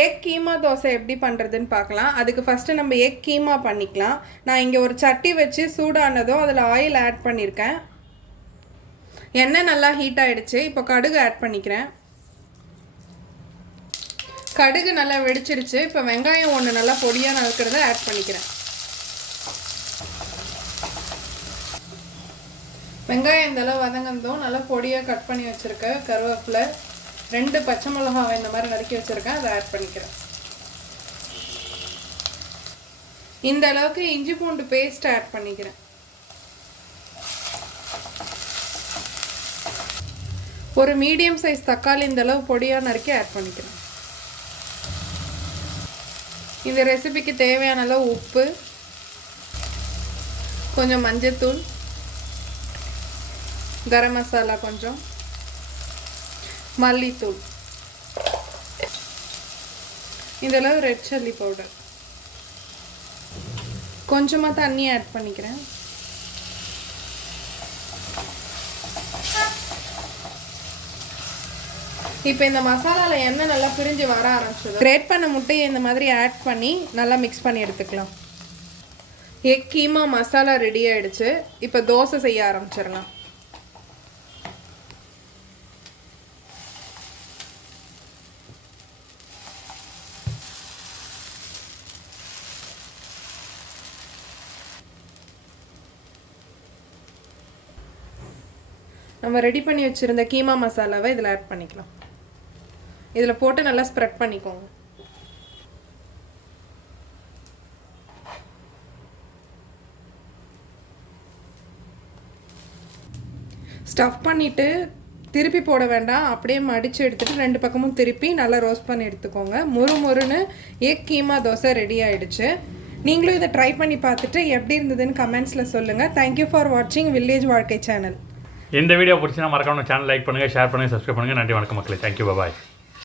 Egg keema dosa எப்படி பண்ணுறதுன்னு பார்க்கலாம். அதுக்கு ஃபஸ்ட்டு நம்ம எக் கீமா பண்ணிக்கலாம். நான் இங்கே ஒரு சட்டி வச்சு சூடானதும் அதில் ஆயில் ஆட் பண்ணியிருக்கேன் எண்ணெய் நல்லா ஹீட் ஆயிடுச்சு. இப்போ கடுகு ஆட் பண்ணிக்கிறேன். கடுகு நல்லா வெடிச்சிடுச்சு இப்போ வெங்காயம் ஒன்று நல்லா பொடியாக நறுக்கிறத ஆட் பண்ணிக்கிறேன். வெங்காயம் இந்தளவு வதங்கந்ததும் நல்லா பொடியாக கட் பண்ணி வச்சுருக்கேன் கருவேப்பிலை. ரெண்டு பச்சை மிளகாவை இந்த மாதிரி நறுக்கி வச்சுருக்கேன் அதை ஆட் பண்ணிக்கிறேன். இந்த அளவுக்கு இஞ்சி பூண்டு பேஸ்ட் ஆட் பண்ணிக்கிறேன். ஒரு மீடியம் சைஸ் தக்காளி இந்த அளவு பொடியாக நறுக்கி ஆட் பண்ணிக்கிறேன். இந்த ரெசிபிக்கு தேவையான அளவு உப்பு கொஞ்சம் மஞ்சத்தூள் கரம் மசாலா கொஞ்சம் மல்லித்தூள். இதெல்லாம் ரெட் சில்லி பவுடர் கொஞ்சமாக தண்ணி ஆட் பண்ணிக்கிறேன். இப்போ இந்த மசாலாவில் எண்ணெய் நல்லா பிரிஞ்சு வர ஆரம்பிச்சது கிரேட் பண்ண முட்டையை இந்த மாதிரி ஆட் பண்ணி நல்லா மிக்ஸ் பண்ணி எடுத்துக்கலாம். எக் கீமா மசாலா ரெடி ஆகிடுச்சு இப்போ தோசை செய்ய ஆரம்பிச்சிடலாம். நம்ம ரெடி பண்ணி வச்சுருந்த கீமா மசாலாவை இதில் ஆட் பண்ணிக்கலாம். இதில் போட்டு நல்லா ஸ்ப்ரெட் பண்ணிக்கோங்க. ஸ்டஃப் பண்ணிவிட்டு திருப்பி போட வேண்டாம். அப்படியே மடித்து எடுத்துகிட்டு ரெண்டு பக்கமும் திருப்பி நல்லா ரோஸ்ட் பண்ணி எடுத்துக்கோங்க. முறு முறுன்னு எக் கீமா தோசை ரெடி ஆகிடுச்சு நீங்களும் இதை ட்ரை பண்ணி பார்த்துட்டு எப்படி இருந்ததுன்னு கமெண்ட்ஸில் சொல்லுங்கள் தேங்க்யூ ஃபார் வாட்சிங் வில்லேஜ் வாழ்க்கை சேனல் இந்த வீடியோ பிடிச்சினா மறக்காம சேனல் லைக் பண்ணுங்கள் ஷேர் பண்ணுங்கள் சப்ஸ்கிரைப் பண்ணுங்கள் நன்றி வணக்கம் மக்களே. Thank you bye